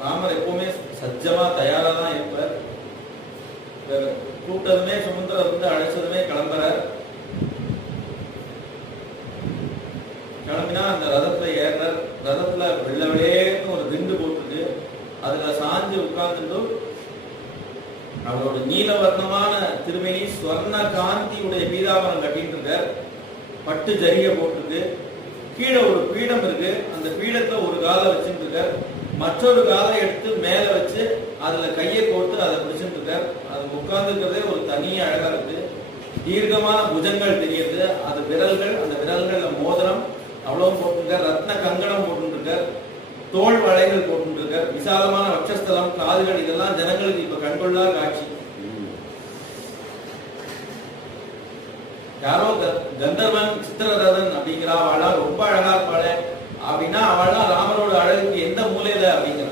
ராமர் எப்பவுமே சஜ்ஜமா தயாரா தான் இருப்பார். கூப்பிட்டதுமே சுமந்திரர் வந்து அழைச்சதுமே கிளம்புறார். கிளம்பினா அந்த ரதத்துல ஏறார். ரதத்துல வெள்ள வெளியேன்னு ஒரு விந்து போட்டுருக்கு. அதுல சாஞ்சு உட்கார்ந்துட்டு அவரோட நீலவர்ணமான திருமணி ஸ்வர்ண காந்தியுடைய பீதாவரம் கட்டிட்டு இருக்கார். பட்டு ஜரிகை போட்டிருக்கு. கீழே ஒரு பீடம் இருக்கு. அந்த பீடத்துல ஒரு காலை வச்சுட்டு இருக்கார். மற்றொரு காலை எடுத்து மேல வச்சு அதுல கையை போட்டு அதை பிடிச்சிட்டு இருக்கார். அது உட்கார்ந்து இருக்கிறதே ஒரு தனியா அழகா இருக்கு. தீர்க்கமான புஜங்கள் தெரியுது. அது விரல்கள், அந்த விரல்கள்ல மோதிரம் அவ்வளவு போட்டுருக்கார். ரத்ன கங்கணம் போட்டுருக்கார். தோல் வளைகள் போட்டுருக்கார். விசாலமான வட்சஸ்தலம், காதுகள், இதெல்லாம் ஜனங்களுக்கு இப்ப கண்கொள்ளா காட்சி. யாரோ கந்தர்வன் சித்திரரதன் அப்படிங்கிற அவளா ரொம்ப அழகா இருப்பாளே அப்படின்னா அவளா ராமரோட அழகுக்கு எந்த மூலையில அப்படிங்கிற